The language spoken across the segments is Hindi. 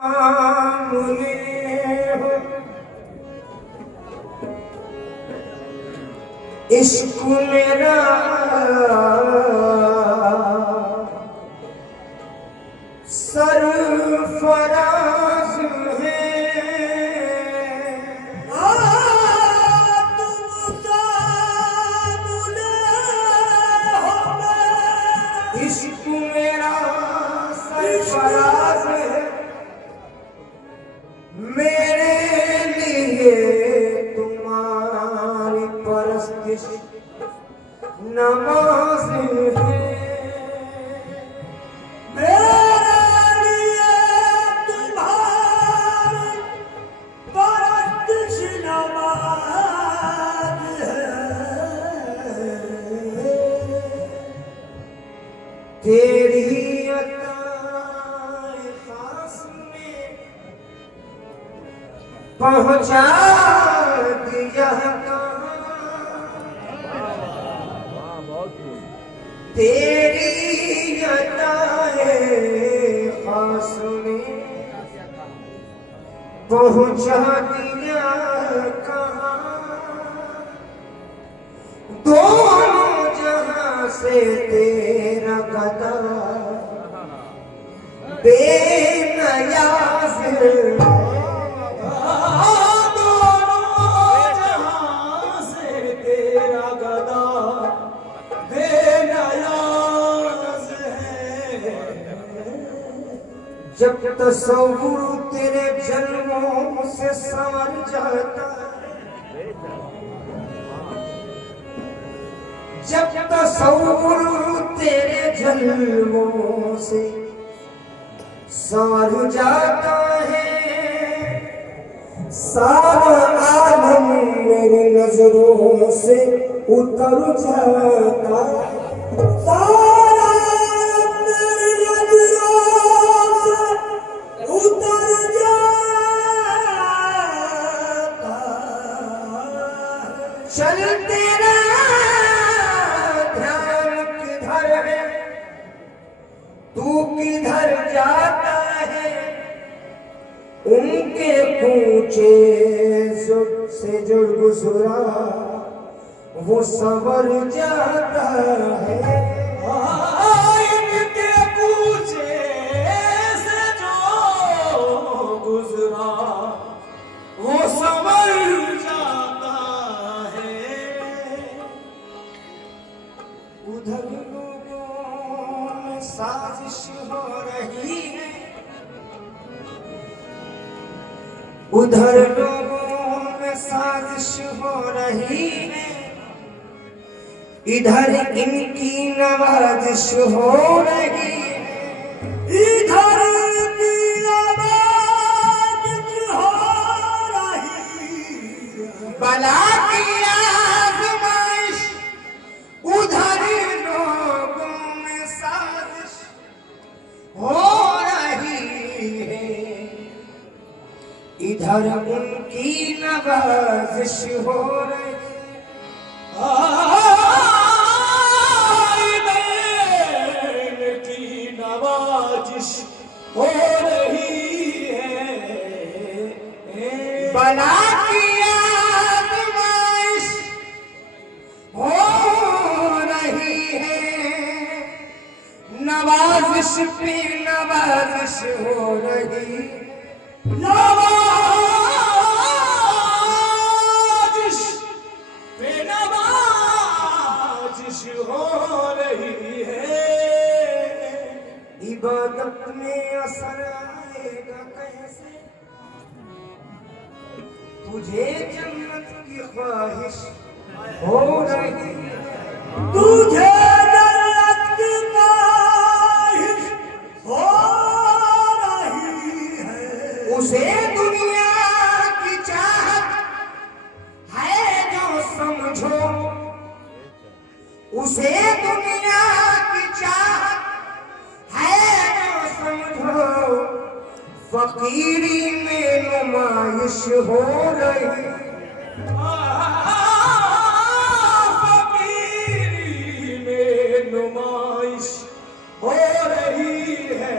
सामने हो इश्क मेरा सरफराज है। इश्क मेरा सरफराज है, मेरे लिए तुम्हारी परस्तिश नमाज है। मेरे लिए तुम्हारी परस्तिश नमाज है। तेरी अताए खास में पहुंचा दिया तेरी अताए खास में पहुंचा दिया कहाँ। दोनों जहां से तेरा गदा बेनयाज है। जब तस्वुर तेरे जन्मों से संवर जाता है, जब तस्वुर तेरे जन्मों से संवर जाता है, सारा आलम मेरी नजरों से उतर जाता है। चल तेरा ध्यान किधर है, तू किधर जाता है। उनके पूछे से जो गुजरा वो संवर जाता है। इनके पूछे से जो गुजरा वो संवर उधर लोगों में साजिश हो रही है, उधर लोगों में साजिश हो रही है, इधर इनकी नवाजिश हो रही है। इधर की नवाजिश हो रही है, बला की आज़माइश उधर लोगों में साजिश हो रही है, इधर उनकी नवाजिश हो रही है। इनकी नवाजिश हो रही है, बला की आज़माइश हो रही है, नवाजिश पे नवाजिश हो रही। नवाजिश पे नवाजिश हो रही है। इबादत में असर आएगा कैसे, तुझे जन्नत की ख्वाहिश हो रही है। तुझे जन्नत की ख्वाहिश हो रही है। उसे दुनिया की चाहत है जो समझो, उसे दुनिया की चाहत है जो समझो। फकीरी में नुमाइश हो रही, फकीरी में नुमाइश हो रही है।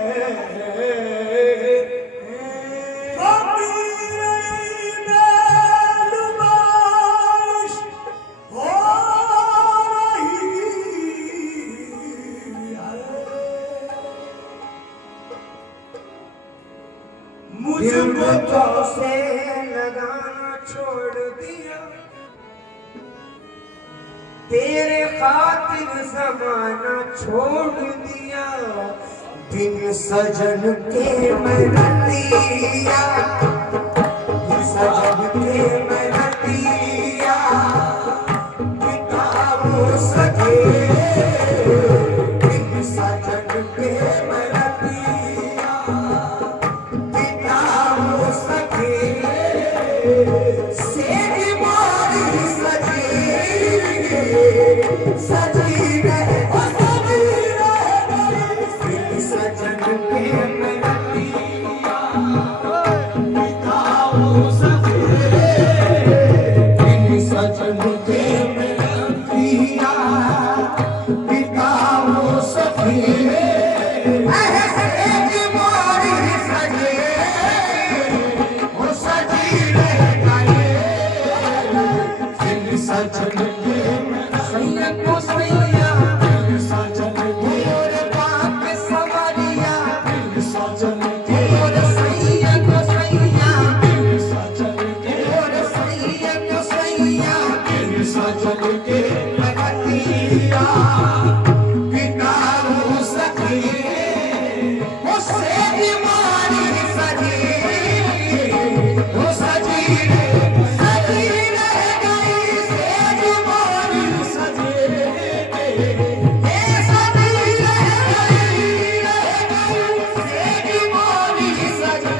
मुझको तो से लगाना छोड़ दिया, तेरे खातिर जमाना छोड़ दिया, बिन सजन के मैं रतिया, बिन सजन के मैं रतिया, बिता वो सके, बिन सजन के मैं रतिया, बिता वो सके, सेज मोरी सजी, सजी रहे, ओ सजी रहे, बिन सजन के मैं रतिया, बिता वो सके, बिन सजन के मैं रतिया, बिता वो सके, सेज मोरी सजी, ओ सजी रहे गए, बिन सजन के मैं सैया को सैया, बिन सजन के मोर बाप सवरिया, बिन सजन के मोर सैया को सैया, बिन सजन के मोर सैया को सैया, बिन सजन के लगतिया, बिना हो सके, ओ सेज मारी सजी, ओ सजी रह गई, सेज मारी सजी, ए सजी रह गई, सेज मारी सजी,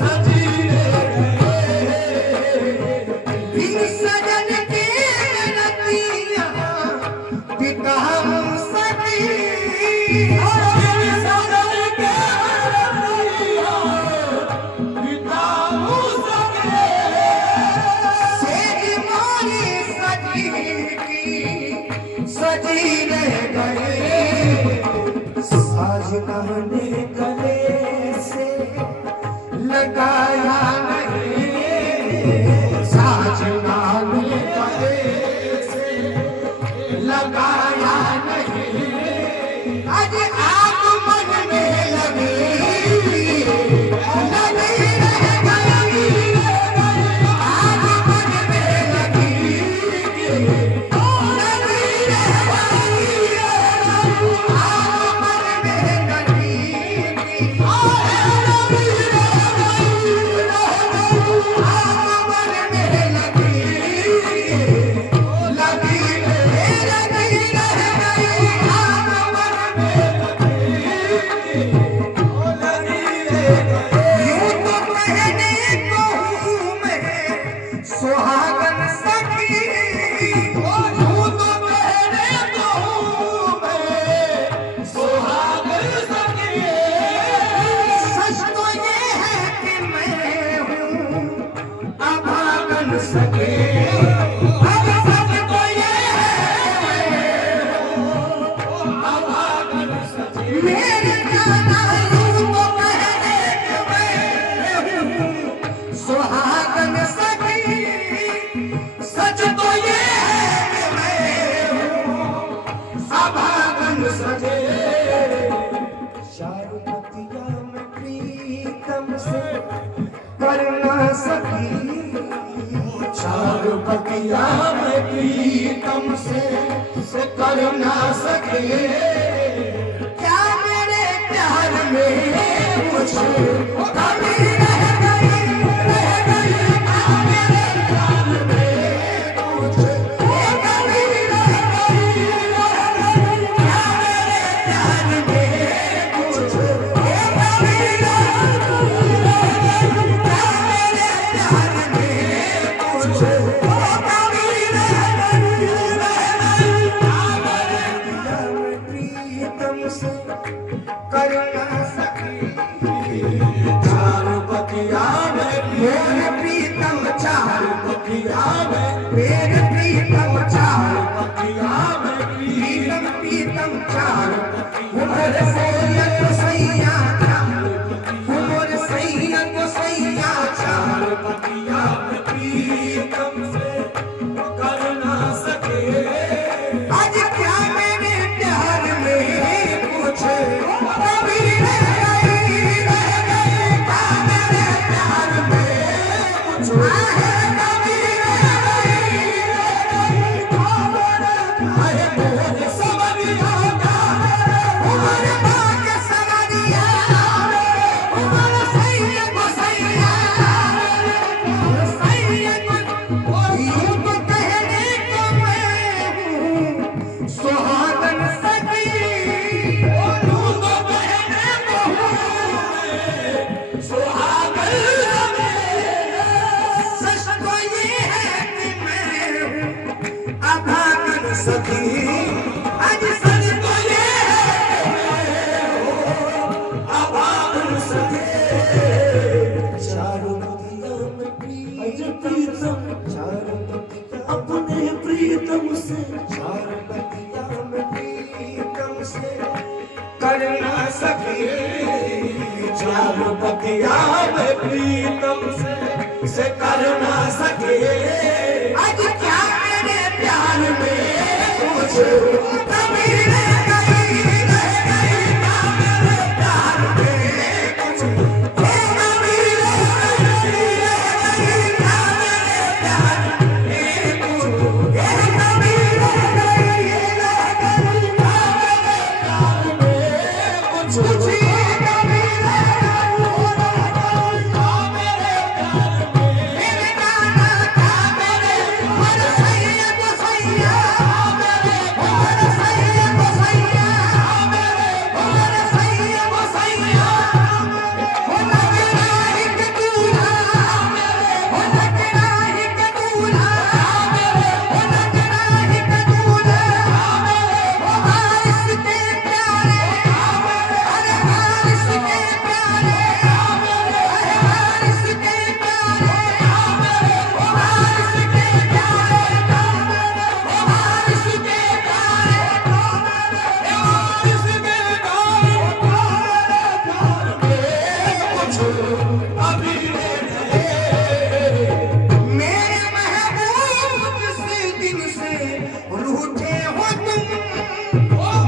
सजी रह गई, बिन सजन के रतिया, बिता सकी, बिन सजन के रतिया, बिता सके, सेज मारी सजी की, सजी रह गए, साजना ने गले से लगाया नहीं, साजना ने गले से लगाया नहीं, आज आग मन में लगी, लगी रह गई, आग मन में लगी, लगी रह गई, आग मन में लगी, लगी रह गई, आग मन में लगी, लगी रह गई, आग मन में यूं तो कहने को हूँ मैं सुहागन सखी, यूं तो कहने को हूँ मैं सुहागन सखी, सच तो ये है कि मैं हूँ अभागन सखी, अब सच तो ये है अभागन सखी, मेरे जाना यूं तो कहने को मैं हूँ सुहागन सखी, सच तो ये है कि मैं हूँ अभागन सखी, शारुपतिया में प्रीतम से करना सकी, शारुपतिया में प्रीतम से करना सके, क्या मेरे प्यार में कुछ कमी रह गई, क्या मेरे प्यार में कुछ कमी रह गई, क्या मेरे प्यार में कुछ कमी रह गई, क्या मेरे प्यार में कुछ कमी रह गई, प्रीतम से करना सकी, यार बतिया में प्रीतम से कर ना सके। आज क्या मेरे प्यार में कुछ कमी रह गई, रह गई क्या मेरे प्यार में कुछ कमी रह गई, रह गई क्या मेरे प्यार में कुछ कमी रह गई, रह गई क्या मेरे प्यार में कुछ कमी रह गई, मेरे गाना क्या मेरे हर सैया को सैया, मेरे हर सैया को सैया, मेरे हर सैया को सैया, हो लगना एक दूल्हा, मेरे हो लगना एक दूल्हा, मेरे हो लगना एक दूल्हा, मेरे हो हारिस के प्यारे, अरे हारिस के प्यारे, अरे हारिस के प्यारे, मेरे हो हारिस के प्यारे, हो हारिस के प्यारे, हारिस के मेरे महबूब जिस दिन से रूठे हो तुम,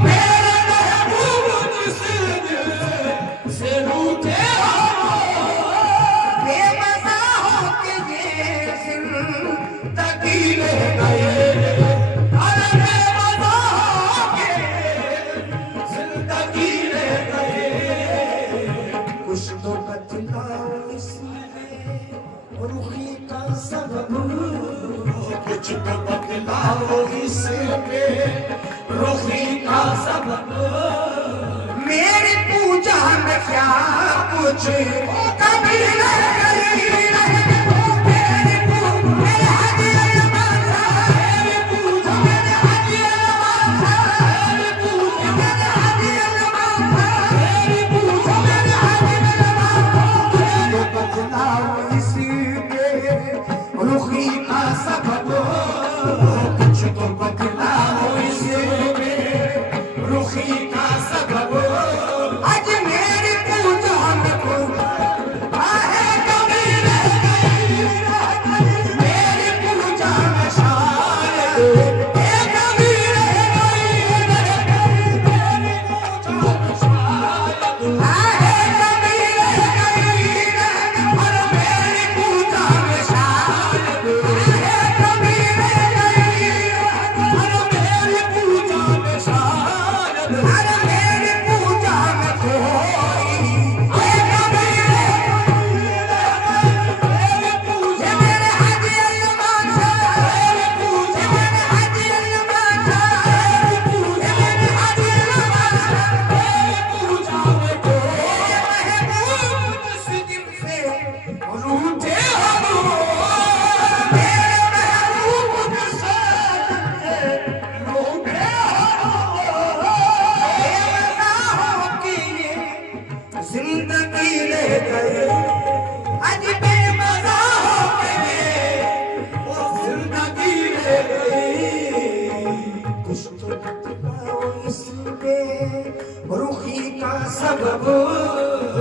मेरे महबूब जिस दिन से रूठे हो, बेमज़ा होके ये ज़िंदगी रह गए, अरे बेमज़ा होके ज़िंदगी रह गए। कुछ तो बतलाओ इसमें रुखी का सबब, कुछ तो बतलाओ इसमें रुखी का सबब। मेरी पूजा में क्या कुछ कमी रह गई, रह गई मेरी पूजा, मेरे हदिया माता, मेरी पूजा, मेरे हदिया माता, मेरी पूजा, मेरे हदिया माता, मेरी पूजा, मेरे हदिया माता, तो बतलाओ इसमें रुखी का सबब, कुछ तो बतलाओ इसमें रुखी का सबब। आज मेरी पूजा में कोई आहे कमी रह गई, रह गई मेरी पूजा में शायद एक कमी रह गई, रह गई मेरी पूजा में शायद आहे कमी रह गई, रह गई और मेरी पूजा में शायद आहे कमी रह गई, और मेरी पूजा में शायद, अरे मेरी पूजा में कोई एक कमी रह गई, मेरी पूजा, मेरे हदिया माता, मेरी पूजा, मेरे हदिया माता, मेरी पूजा, मेरे हदिया माता, मेरी पूजा में कोई महबूब जिस दिन से रूठे हो, मेरे महबूब जिस दिन से रूठे हो, बेमज़ा होके ये ज़िंदगी रह गई, आज बेमज़ा होके ये वो ज़िंदगी रह गई। कुछ तो बतलाओ इसमें रुखी का सबब,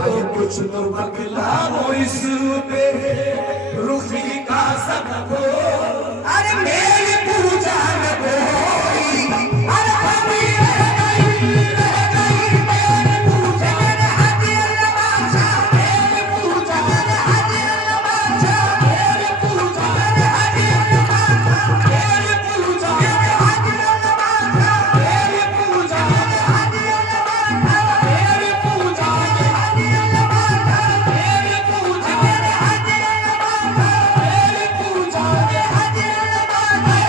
अरे कुछ तो बतलाओ इसमें रुखी का सबब। अरे मेरी पूजा में कोई अरे कमी रह गई, रह गई मेरी पूजा, मेरे हदिया माता, मेरी पूजा, मेरे हदिया माता, मेरी पूजा, मेरे हदिया माता, मेरी पूजा, मेरे हदिया माता, मेरी पूजा, मेरे हदिया माता, मेरी पूजा, मेरे हदिया माता, मेरी पूजा, मेरे हदिया माता, मेरी पूजा, मेरे हदिया माता,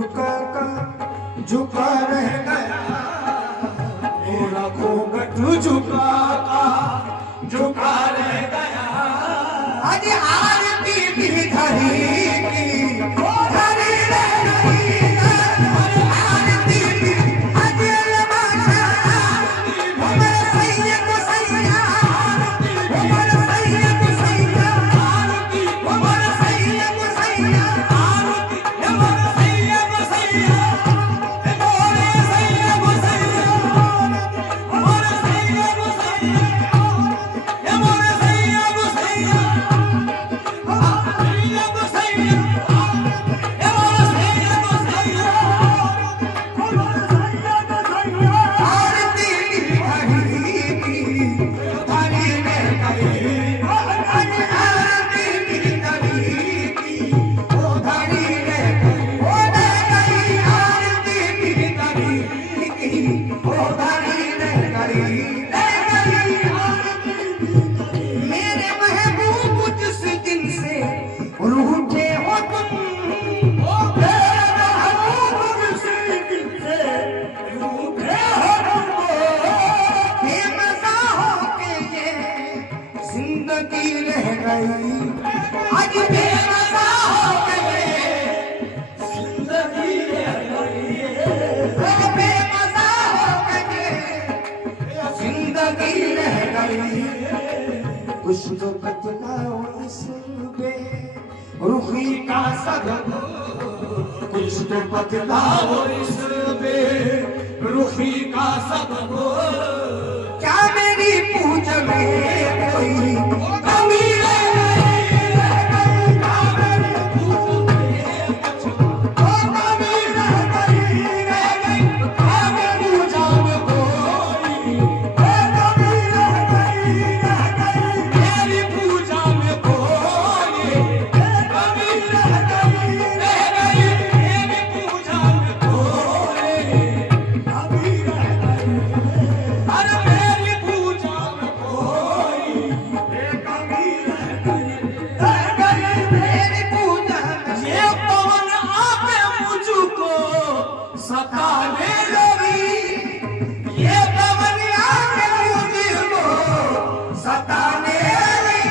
झुका का झुका रह गया, मोरा घूंघट झुका का झुका रह गया। आज आरती भी धरी की वो धरी रह गई, आरती भी आज लमाशा उमर सैयद सैया, उमर सैयद सैया, उमर सैयद सैया, मोरे सैयद सैया, मोरे सैयद सैया, मोरे सैयद सैया, मोरे सैयद सैया, आरती भी धरी की धरी रह गई, आरती भी धरी की वो धरी रह गई, वो रह गई, आरती भी धरी की वो धरी रह गई, मेरे महबूब जिस दिन से रूठे हो तुम, मेरे महबूब जिस दिन से रूठे हो तुम, बेमज़ा होके ये जिंदगी रह गई, आज बेमज़ा होके ये जिंदगी रह गई, बेमज़ा होके ये जिंदगी रह गई। कुछ तो बतलाओ इसमें रुखी का सबब, कुछ तो बतलाओ इसमें रुखी का सबब। क्या मेरी पूछ में कोई कमी रह गई, क्या मेरी पूछ में कुछ कमी रह गई, क्या मेरी पूछ में कोई कमी रह गई, मेरी पूजा में कोई कमी रह गई, मेरी पूजा में कोई कमी रह गई, अरे मेरी पूजा में कोई कमी रह गई, मेरी पूछ में ये पवन आके मुझको सताने लगी। ये पवनिया के मुझको सताने लगी,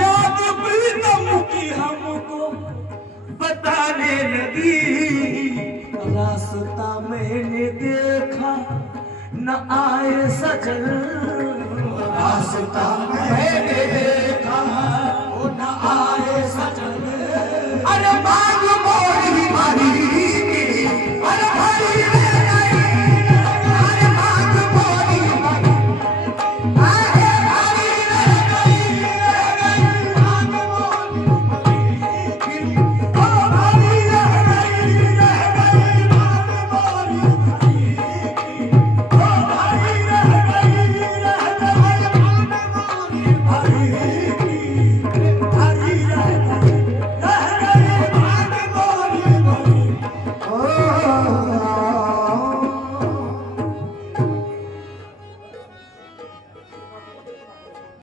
याद प्रीतम की हमको बताने लगी। रास्ता मैंने देखा न आए सजल, रास्ता मैंने देखा वो न आए सजल। अरे मांग मोरी भरी, अरे भरी रह गई, अरे मांग मोरी भरी, अरे भरी रह गई, मांग मोरी भरी, ओ भरी रह गई, मांग मोरी भरी, ओ भरी रह गई, मांग मोरी भरी।